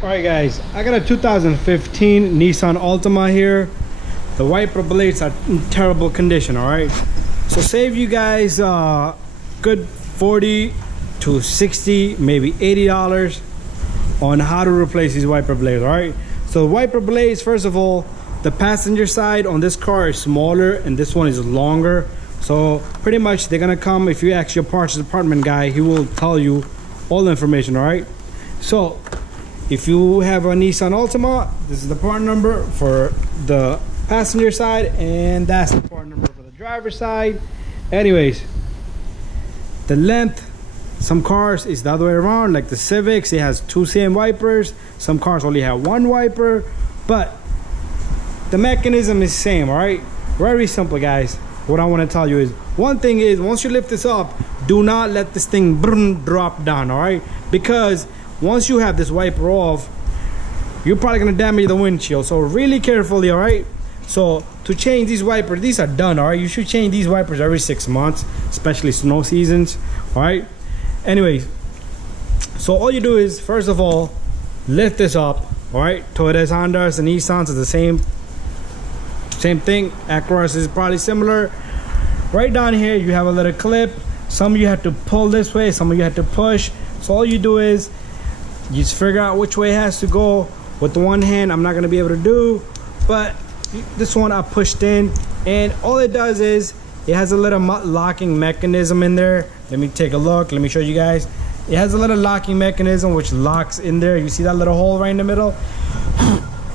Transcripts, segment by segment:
All right guys, I got a 2015 Nissan Altima here. The wiper blades are in terrible condition. All right, so save you guys good 40 to 60, maybe $80 on how to replace these wiper blades. All right, so wiper blades, first of all, the passenger side on this car is smaller and this one is longer. So pretty much they're gonna come, if you ask your parts department guy, he will tell you all the information. All right, so if you have a Nissan Altima, this is the part number for the passenger side, and that's the part number for the driver's side. Anyways, the length, some cars is the other way around, like the Civics, it has two same wipers. Some cars only have one wiper, but the mechanism is same. All right, very simple guys. What I want to tell you is, one thing is, once you lift this up, do not let this thing drop down. All right, because once you have this wiper off, you're probably gonna damage the windshield, so really carefully. All right, so to change these wipers, these are done. All right, you should change these wipers every 6 months, especially snow seasons. All right, anyways, so all you do is, first of all, lift this up. All right, Toyotas, Hondas, and Nissans is the same thing. Acuras is probably similar. Right down here you have a little clip. Some of you have to pull this way, some of you have to push. So all you do is you just figure out which way it has to go. With the one hand I'm not going to be able to do, but this one I pushed in, and all it does is it has a little locking mechanism in there. Let me take a look, let me show you guys. It has a little locking mechanism which locks in there. You see that little hole right in the middle?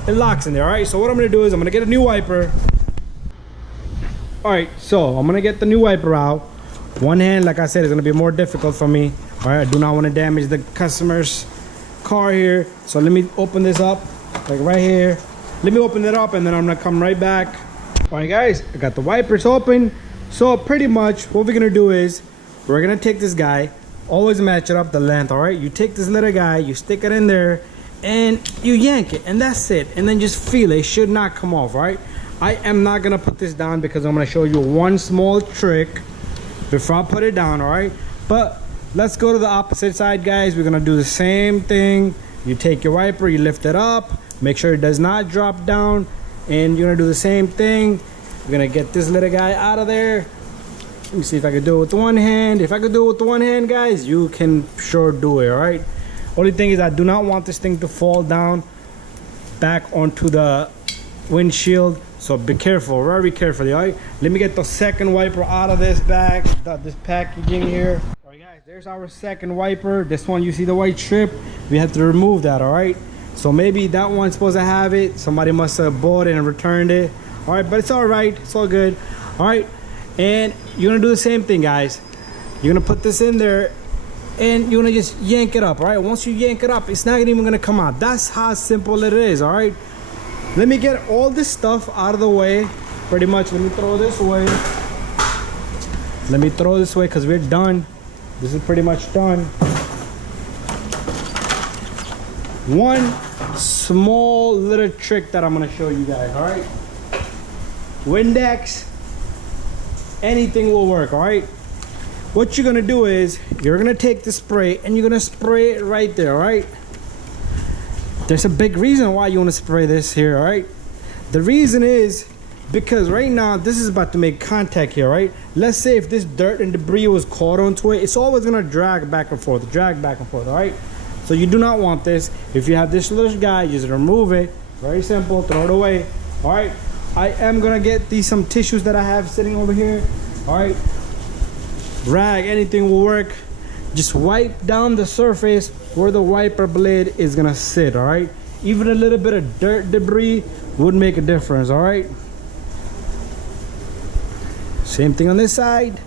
It locks in there. All right, so what I'm going to do is I'm going to get a new wiper. All right, so I'm going to get the new wiper out. One hand, like I said, is going to be more difficult for me. All right, I do not want to damage the customer's car here, so let me open this up, like right here. Let me open it up and then I'm gonna come right back. All right guys, I got the wipers open. So pretty much what we're gonna do is we're gonna take this guy, always match it up the length. All right, you take this little guy, you stick it in there and you yank it, and that's it. And then just feel it, it should not come off. Right, I am not gonna put this down because I'm gonna show you one small trick before I put it down. All right, but let's go to the opposite side guys. We're gonna do the same thing. You take your wiper, you lift it up, make sure it does not drop down, and you're gonna do the same thing. We're gonna get this little guy out of there. Let me see if I can do it with one hand. If I could do it with one hand guys, you can sure do it. All right, only thing is I do not want this thing to fall down back onto the windshield, so be careful, very carefully. All right, let me get the second wiper out of this bag, this packaging here. There's our second wiper. This one, you see the white strip, we have to remove that. All right, so maybe that one's supposed to have it, somebody must have bought it and returned it. All right, but it's all right, it's all good. All right, and you're gonna do the same thing guys. You're gonna put this in there and you're gonna just yank it up. All right, once you yank it up, it's not even gonna come out. That's how simple it is. All right, let me get all this stuff out of the way. Pretty much, let me throw this away. Let me throw this away because we're done. This is pretty much done. One small little trick that I'm gonna show you guys. All right, Windex, anything will work. All right, what you're gonna do is you're gonna take the spray and you're gonna spray it right there. All right, there's a big reason why you want to spray this here. All right, the reason is because right now this is about to make contact here. Right, let's say if this dirt and debris was caught onto it, it's always gonna drag back and forth. All right, so you do not want this. If you have this little guy, just remove it. Very simple, throw it away. All right, I am gonna get some tissues that I have sitting over here. All right, rag, anything will work. Just wipe down the surface where the wiper blade is gonna sit. All right, even a little bit of dirt debris would make a difference. All right, same thing on this side.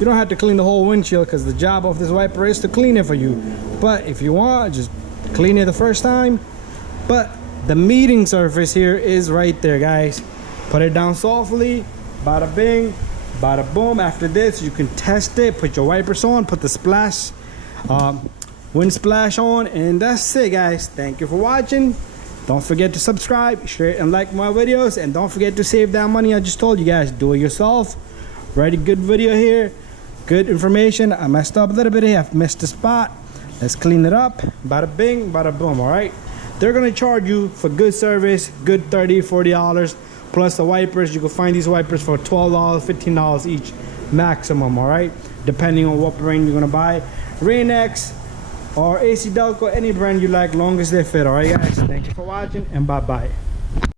You don't have to clean the whole windshield because the job of this wiper is to clean it for you. But if you want, just clean it the first time. But the meeting surface here is right there, guys. Put it down softly. Bada bing, bada boom. After this, you can test it. Put your wipers on. Put the splash, wind splash on, and that's it, guys. Thank you for watching. Don't forget to subscribe, share, and like my videos. And don't forget to save that money I just told you guys. Do it yourself. Very good video here, good information. I messed up a little bit here, I've missed the spot. Let's clean it up. Bada bing, bada boom. All right, they're gonna charge you for good service, good $30-40, plus the wipers. You can find these wipers for $12, $15 each maximum, all right, depending on what brand you're gonna buy. Rain-X or AC Delco, any brand you like, long as they fit. All right, guys, thank you for watching, and bye bye.